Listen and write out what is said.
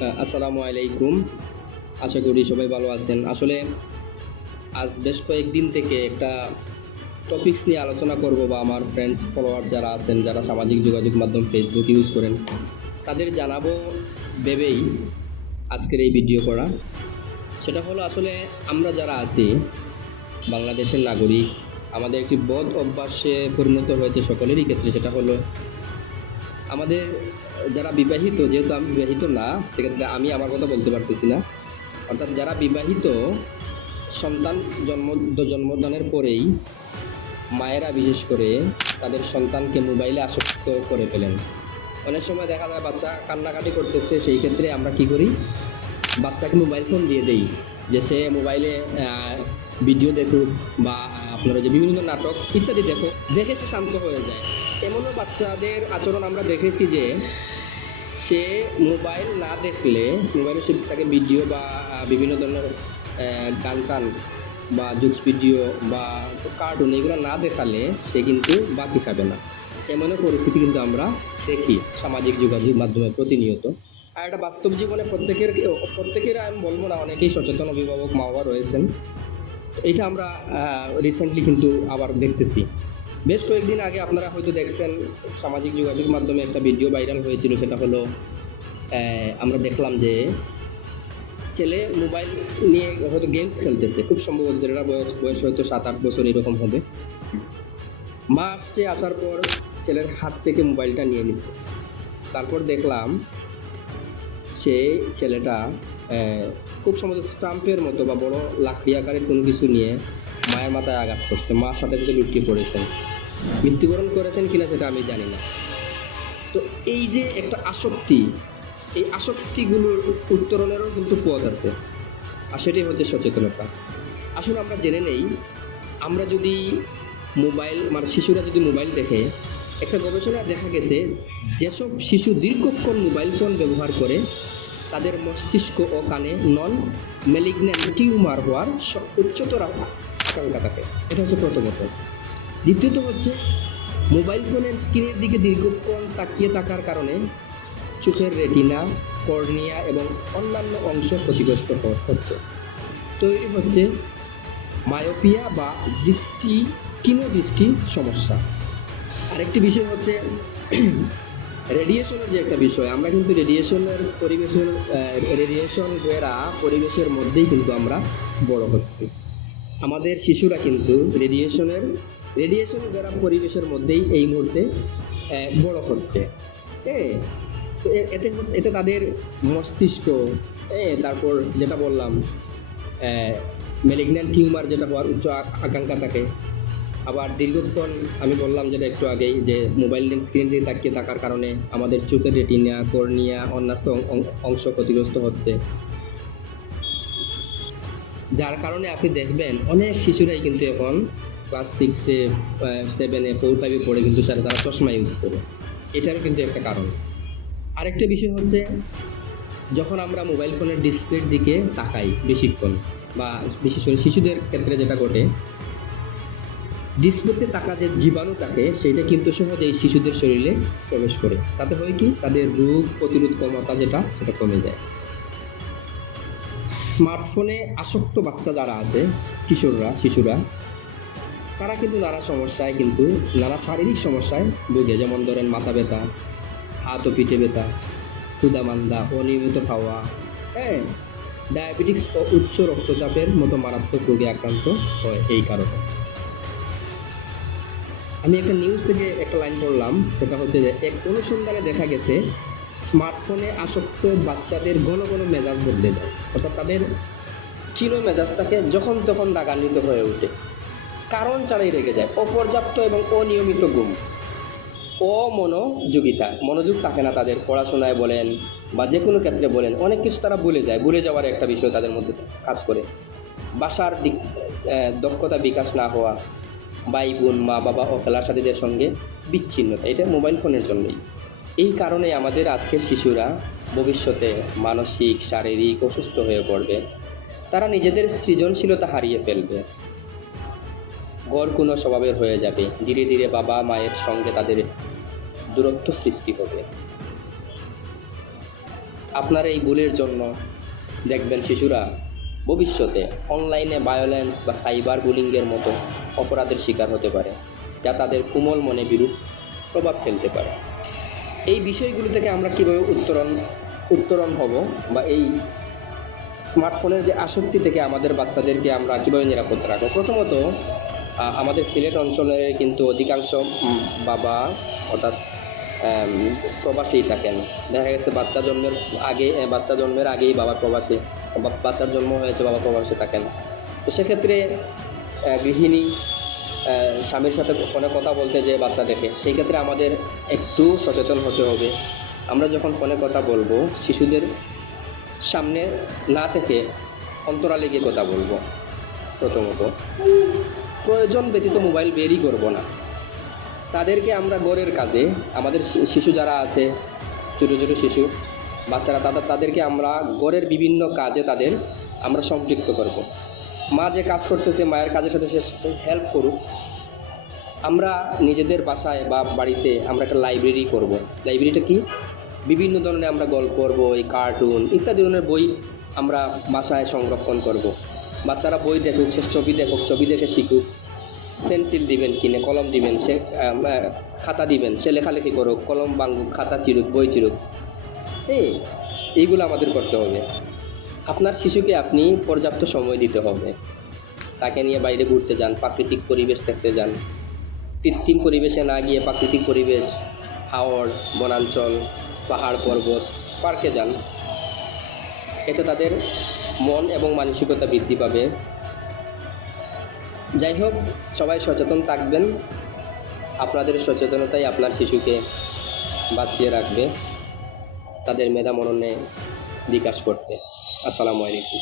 আসসালামু আলাইকুম। আশা করি সবাই ভালো আছেন। আসলে আজ বেশ কয়েকদিন থেকে একটা টপিকস নিয়ে আলোচনা করব, বা আমার ফ্রেন্ডস ফলোয়ার যারা আছেন, যারা সামাজিক যোগাযোগ মাধ্যম ফেসবুক ইউজ করেন, তাদের জানাবো ভেবেই আজকের এই ভিডিও করা। সেটা হলো আসলে আমরা যারা আছি বাংলাদেশের নাগরিক, আমাদের একটি বদ অভ্যাসে পরিণত হয়েছে সকলেরই ক্ষেত্রে। সেটা হলো আমাদের যারা বিবাহিত, যেহেতু আমি বিবাহিত না, সেক্ষেত্রে আমি আমার কথা বলতে পারতেছি না। অর্থাৎ যারা বিবাহিত, সন্তান জন্মদানের পরেই মায়েরা বিশেষ করে তাদের সন্তানকে মোবাইলে আসক্ত করে ফেলেন। অনেক সময় দেখা যায় বাচ্চা কান্নাকাটি করতেছে, সেই ক্ষেত্রে আমরা কি করি, বাচ্চাকে মোবাইল ফোন দিয়ে দেই, যে সে মোবাইলে ভিডিও দেখুক বা আপনারা যে বিভিন্ন নাটক ইত্যাদি দেখে সে শান্ত হয়ে যায়। এমনও বাচ্চাদের আচরণ আমরা দেখেছি যে সে মোবাইল না দেখলে, মোবাইলে সে তাকে ভিডিও বা বিভিন্ন ধরনের গান টান বা জোকস ভিডিও বা কার্টুন এগুলো না দেখালে সে কিন্তু বাতি খাবে না। এমনও পরিস্থিতি কিন্তু আমরা দেখি সামাজিক যোগাযোগ মাধ্যমে প্রতিনিয়ত। আর এটা বাস্তব জীবনে প্রত্যেকের আমি বলবো না, অনেকেই সচেতন অভিভাবক মা বাবা রয়েছেন। এটা আমরা রিসেন্টলি কিন্তু আবার দেখতেছি। বেশ কয়েকদিন আগে আপনারা হয়তো দেখছেন সামাজিক যোগাযোগ মাধ্যমে একটা ভিডিও ভাইরাল হয়েছিল। সেটা হলো আমরা দেখলাম যে ছেলে মোবাইল নিয়ে হয়তো গেমস খেলতেছে, খুব সম্ভবত ছেলেটা বয়স হয়তো 7-8 বছর এরকম হবে। মা আসার পর ছেলের হাত থেকে মোবাইলটা নিয়ে নিছে। তারপর দেখলাম ছেলেটা খুব সম্ভবত স্টাম্পের মতো বা বড় লাকড়ি আকারের কোনো কিছু নিয়ে মায়ের মাথায় আঘাত করছে। মার সাথে সাথে লুটিয়ে পড়েছেন। মৃত্যুবরণ করেছেন কিনা সেটা আমি জানি না। তো এই যে একটা আসক্তি, এই আসক্তিগুলোর উত্তরণেরও কিন্তু পথ আছে, আর সেটাই হচ্ছে সচেতনতা। আসলে আমরা জেনে নেই, আমরা যদি শিশুরা যদি মোবাইল দেখে, একটা গবেষণায় দেখা গেছে যেসব শিশু দীর্ঘক্ষণ মোবাইল ফোন ব্যবহার করে তাদের মস্তিষ্ক ও কানে নন ম্যালিগন্যান্ট টিউমার হওয়ার উচ্চতর আকাঙ্ক্ষা থাকে। এটা হচ্ছে প্রথমত। দ্বিতীয়ত হচ্ছে মোবাইল ফোনের স্ক্রিনের দিকে দীর্ঘক্ষণ তাকিয়ে থাকার কারণে চোখের রেটিনা, কর্নিয়া এবং অন্যান্য অংশ ক্ষতিগ্রস্ত হচ্ছে। তৈরি হচ্ছে মায়োপিয়া বা দৃষ্টি সমস্যা। আরেকটি বিষয় হচ্ছে রেডিয়েশনের যে একটা বিষয়। আমরা কিন্তু রেডিয়েশন দ্বারা পরিবেশের মধ্যেই কিন্তু আমরা বড় হচ্ছি। আমাদের শিশুরা কিন্তু রেডিয়েশন দ্বারা পরিবেশের মধ্যেই এই মুহূর্তে বড় হচ্ছে। এতে তাদের মস্তিষ্ক, তারপর যেটা বললাম ম্যালিগন্যান্ট টিউমার যেটা হওয়ার উচ্চ আকাঙ্ক্ষা থাকে। আবার দীর্ঘক্ষণ আমি বললাম যেটা একটু আগেই, যে মোবাইল স্ক্রিন দিয়ে তাকিয়ে থাকার কারণে আমাদের চোখের রেটিনা, কর্নিয়া, অন্যান্য অংশ ক্ষতিগ্রস্ত হচ্ছে। যার কারণে আপনি দেখবেন অনেক শিশুরাই কিন্তু এখন ক্লাস 6-এ, 7-এ, 4-5-এ পড়ে কিন্তু তারা চশমা ইউজ করে। এটারও কিন্তু একটা কারণ। আরেকটা বিষয় হচ্ছে যখন আমরা মোবাইল ফোনের ডিসপ্লের দিকে তাকাই বেশিক্ষণ, বা বিশেষ করে শিশুদের ক্ষেত্রে যেটা ঘটে, ডিসপ্লেতে তাকা যে জীবাণু থাকে সেটা কিন্তু সহজেই শিশুদের শরীরে প্রবেশ করে। তাতে হয় কি, তাদের রোগ প্রতিরোধ ক্ষমতা সেটা কমে যায়। স্মার্টফোনে আসক্ত বাচ্চা যারা আছে, শিশুরা তারা কিন্তু নানা শারীরিক সমস্যায় ভোগে। যেমন ধরেন মাথা ব্যথা, হাত ও পিঠে ব্যথা, ক্ষুধামান্দা, অনিয়মিত খাওয়া, ডায়াবেটিক্স ও উচ্চ রক্তচাপের মতো মারাত্মক রোগে আক্রান্ত হয় এই কারণে। আমি একটা নিউজ থেকে একটা লাইন পড়লাম, সেটা হচ্ছে যে এক অনুসন্ধানে দেখা গেছে স্মার্টফোনে আসক্ত বাচ্চাদের ঘন ঘন মেজাজ বদলে যায়। অর্থাৎ তাদের চির মেজাজটাকে যখন তখন রাগান্বিত হয়ে ওঠে, কারণ ছাড়াই রেগে যায়। অপর্যাপ্ত এবং অনিয়মিত ঘুম, মনোযোগ থাকে না তাদের, পড়াশোনায় বলেন বা যে কোনো ক্ষেত্রে বলেন, অনেক কিছু তারা ভুলে যাওয়ার একটা বিষয় তাদের মধ্যে কাজ করে। বাসার দক্ষতা বিকাশ না হওয়া, ভাই বোন, মা বাবা ও খেলাসাথীদের সঙ্গে বিচ্ছিন্নতা, এটা মোবাইল ফোনের জন্যই। এই কারণে আমাদের আজকের শিশুরা ভবিষ্যতে মানসিক, শারীরিক অসুস্থ হয়ে পড়বে। তারা নিজেদের সৃজনশীলতা হারিয়ে ফেলবে, কোনো স্বভাবের হয়ে যাবে। ধীরে ধীরে বাবা মায়ের সঙ্গে তাদের দূরত্ব সৃষ্টি হবে। আপনার এই ভুলের জন্য দেখবেন শিশুরা ভবিষ্যতে অনলাইনে ভায়োলেন্স বা সাইবার বুলিংয়ের মতো অপরাধের শিকার হতে পারে, যা তাদের কোমল মনে বিরূপ প্রভাব ফেলতে পারে। এই বিষয়গুলো থেকে আমরা কীভাবে উত্তরণ হব, বা এই স্মার্টফোনের যে আসক্তি থেকে আমাদের বাচ্চাদেরকে আমরা কীভাবে নিরাপদ রাখবো? প্রথমত, আমাদের সিলেট অঞ্চলের কিন্তু অধিকাংশ বাবা অর্থাৎ প্রবাসী থাকেন। দেখা গেছে বাচ্চা জন্মের আগেই বাবা প্রবাসী, বাচ্চার জন্ম হয়েছে বাবা প্রবাসী থাকেন। তো সেক্ষেত্রে গৃহিণী স্বামীর সাথে ফোনে কথা বলতে যে বাচ্চা দেখে, সেই ক্ষেত্রে আমাদের একটু সচেতন হতে হবে। আমরা যখন ফোনে কথা বলবো, শিশুদের সামনে না থেকে অন্তরালে গিয়ে কথা বলবো। প্রথমত, প্রয়োজন ব্যতীত মোবাইল বেরই করব না। তাদেরকে আমরা ঘরের কাজে, আমাদের শিশু যারা আছে, ছোটো ছোটো শিশু বাচ্চারা, তাদেরকে আমরা ঘরের বিভিন্ন কাজে আমরা সম্পৃক্ত করব। মা যে কাজ করতেছে, মায়ের কাজের সাথে সে হেল্প করুক। আমরা নিজেদের বাসায় বা বাড়িতে আমরা একটা লাইব্রেরি করব। লাইব্রেরিটা কি? বিভিন্ন ধরনের আমরা গল্প, বই, কার্টুন ইত্যাদি ধরনের বই আমরা বাসায় সংরক্ষণ করব। বাচ্চারা বই দেখুক, সে ছবি দেখুক, ছবি দেখে শিখুক। পেন্সিল দিবেন কিনে, কলম দিবেন, সে খাতা দিবেন, সে লেখালেখি করুক, কলম ভাঙুক, খাতা চিরুক, বই চিরুক। এইগুলো আমাদের করতে হবে। আপনার শিশুকে আপনি পর্যাপ্ত সময় দিতে হবে। তাকে নিয়ে বাইরে ঘুরতে যান, প্রাকৃতিক পরিবেশ দেখতে যান। কৃত্রিম পরিবেশে না গিয়ে প্রাকৃতিক পরিবেশ, হাওর, বনাঞ্চল, পাহাড়, পর্বত, পার্কে যান। এতে তাদের মন এবং মানসিকতা বৃদ্ধি পাবে। যাই হোক, সবাই সচেতন থাকবেন। আপনাদের সচেতনতাই আপনার শিশুকে বাঁচিয়ে রাখবে, তাদের মেধা মননে বিকাশ করতে। আসসালামু আলাইকুম।